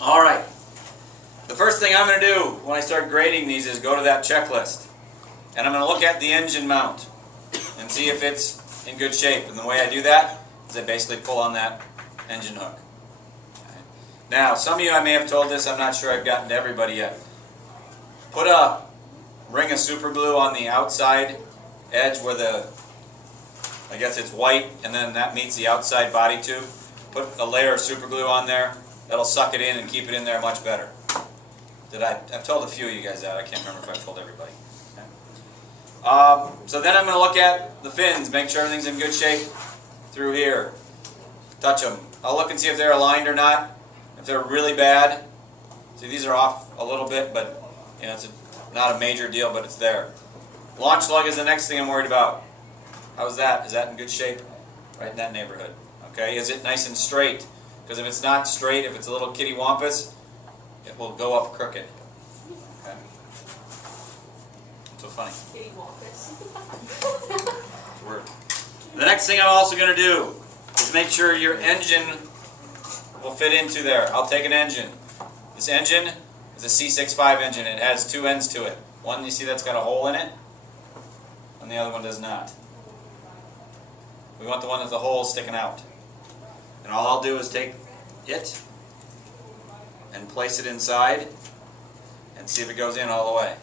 Alright, the first thing I'm going to do when I start grading these is go to that checklist. And I'm going to look at the engine mount and see if it's in good shape. And the way I do that is I basically pull on that engine hook. Okay. Now, some of you I may have told this, I'm not sure I've gotten to everybody yet. Put a ring of super glue on the outside edge where I guess it's white, and then that meets the outside body tube. Put a layer of super glue on there. That'll suck it in and keep it in there much better. I've told a few of you guys that. I can't remember if I've told everybody. Okay. So then I'm going to look at the fins, make sure everything's in good shape through here. Touch them. I'll look and see if they're aligned or not. If they're really bad, see these are off a little bit, but you know, it's not a major deal, but it's there. Launch lug is the next thing I'm worried about. How's that? Is that in good shape? Right in that neighborhood. Okay, is it nice and straight? Because if it's not straight, if it's a little kitty wampus, it will go up crooked. Okay? What's so funny? Kitty wampus. Word. The next thing I'm also going to do is make sure your engine will fit into there. I'll take an engine. This engine is a C65 engine. It has two ends to it. One, you see that's got a hole in it, and the other one does not. We want the one with the hole sticking out. And all I'll do is take it and place it inside and see if it goes in all the way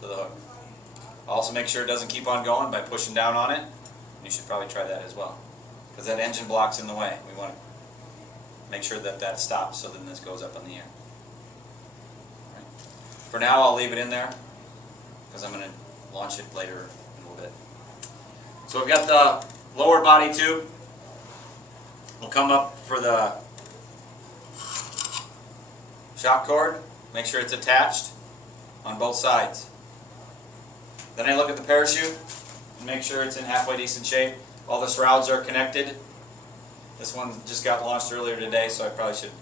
to the hook. Also make sure it doesn't keep on going by pushing down on it. You should probably try that as well, because that engine block's in the way. We want to make sure that that stops so then this goes up in the air. Right. For now I'll leave it in there because I'm going to launch it later in a little bit. So we've got the lower body tube. We'll come up for the shock cord. Make sure it's attached on both sides. Then I look at the parachute and make sure it's in halfway decent shape. All the shrouds are connected. This one just got launched earlier today, so I probably should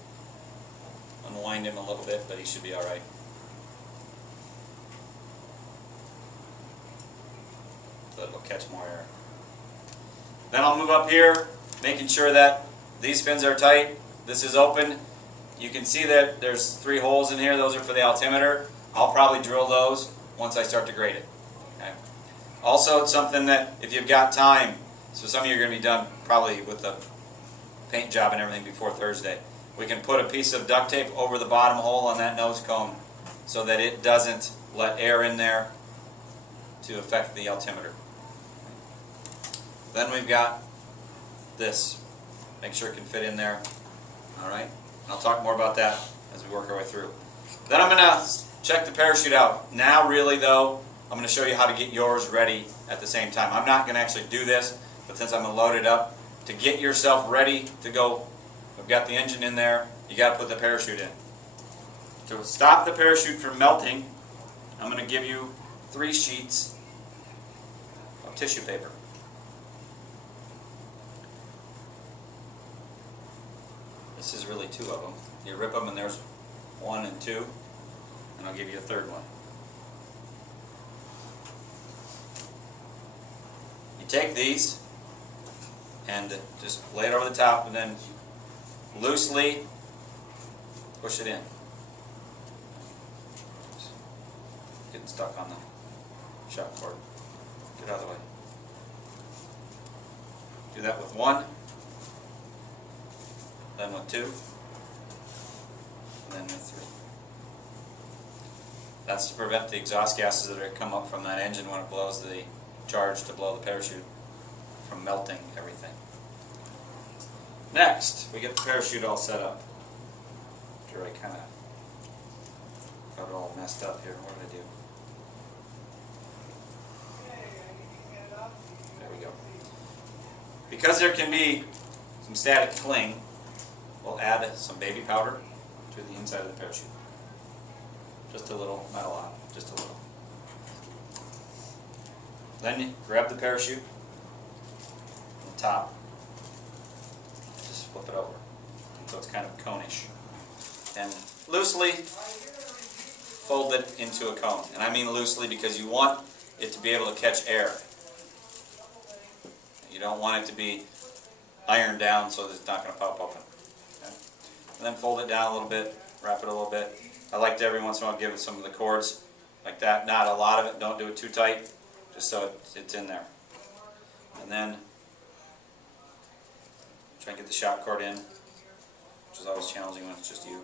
unwind him a little bit, but he should be alright. So it'll catch more air. Then I'll move up here, making sure that these fins are tight. This is open. You can see that there's 3 holes in here. Those are for the altimeter. I'll probably drill those once I start to grade it. Okay. Also, it's something that if you've got time, so some of you are going to be done probably with the paint job and everything before Thursday. We can put a piece of duct tape over the bottom hole on that nose cone so that it doesn't let air in there to affect the altimeter. Then we've got this. Make sure it can fit in there. Alright? I'll talk more about that as we work our way through. Then I'm going to check the parachute out. Now really though, I'm going to show you how to get yours ready at the same time. I'm not going to actually do this, but since I'm going to load it up, to get yourself ready to go, we've got the engine in there, you got to put the parachute in. To stop the parachute from melting, I'm going to give you 3 sheets of tissue paper. This is really 2 of them. You rip them and there's 1 and 2, and I'll give you a 3rd one. You take these and just lay it over the top and then loosely push it in. It's getting stuck on the shock cord. Get out of the way. Do that with 1. Then with 2, and then with 3. That's to prevent the exhaust gases that are come up from that engine when it blows the charge to blow the parachute from melting everything. Next, we get the parachute all set up. After I kind of got it all messed up here. What did I do? There we go. Because there can be some static cling, we'll add some baby powder to the inside of the parachute. Just a little, not a lot, just a little. Then you grab the parachute from the top, just flip it over so it's kind of cone-ish, and loosely fold it into a cone. And I mean loosely because you want it to be able to catch air. You don't want it to be ironed down so that it's not going to pop open. Okay? and then fold it down a little bit, wrap it a little bit. I like to every once in a while give it some of the cords like that. Not a lot of it, don't do it too tight, just so it's in there. And then try and get the shock cord in, which is always challenging when it's just you.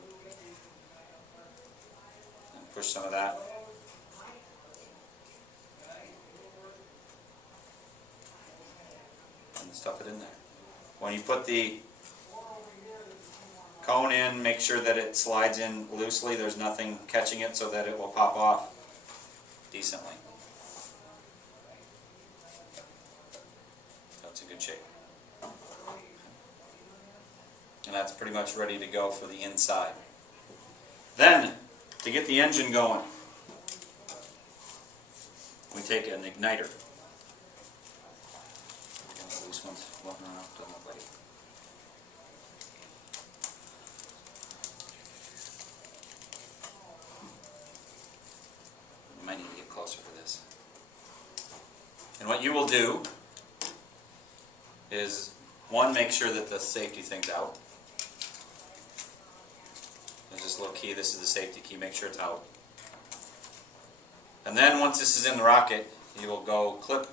And push some of that. And stuff it in there. When you put the cone in, make sure that it slides in loosely. There's nothing catching it so that it will pop off decently. So it's in good shape. And that's pretty much ready to go for the inside. Then, to get the engine going, we take an igniter. Loose ones floating around, doesn't look like it. You might need to get closer for this. And what you will do is, one, make sure that the safety thing's out. There's this little key, this is the safety key, make sure it's out. And then once this is in the rocket, you will go clip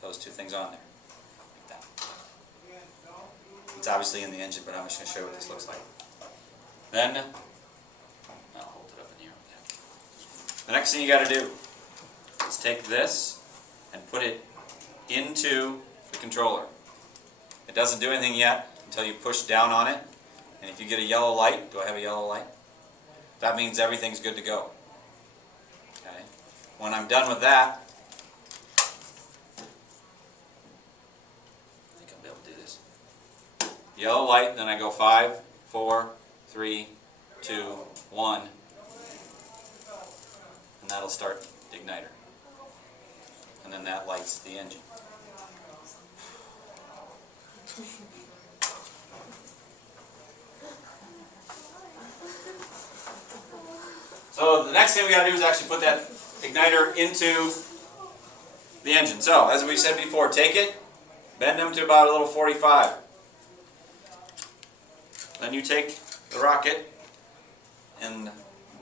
those two things on there, like that. It's obviously in the engine, but I'm just going to show you what this looks like. Then, I'll hold it up in the air like that. The next thing you got to do is take this and put it into the controller. It doesn't do anything yet until you push down on it, and if you get a yellow light, do I have a yellow light? That means everything's good to go. Okay. When I'm done with that, I think I'll be able to do this. Yellow light, then I go 5, 4, 3, 2, 1, and that'll start the igniter. And then that lights the engine. So the next thing we got to do is actually put that igniter into the engine. So as we said before, take it, bend them to about a little 45. Then you take the rocket and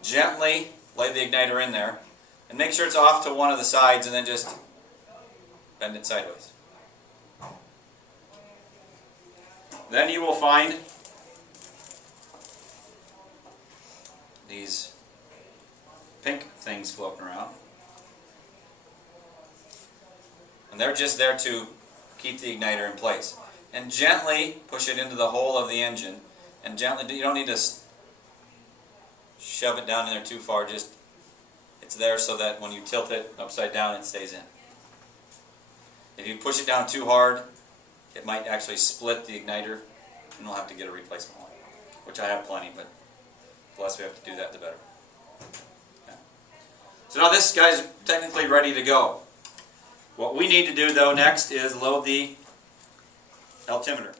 gently lay the igniter in there, and make sure it's off to one of the sides, and then just bend it sideways. Then you will find these pink things floating around. And they're just there to keep the igniter in place. And gently push it into the hole of the engine. And gently, you don't need to shove it down in there too far, just it's there so that when you tilt it upside down, it stays in. If you push it down too hard, it might actually split the igniter, and we'll have to get a replacement one, which I have plenty, but the less we have to do that, the better. Okay. So now this guy's technically ready to go. What we need to do, though, next is load the altimeter.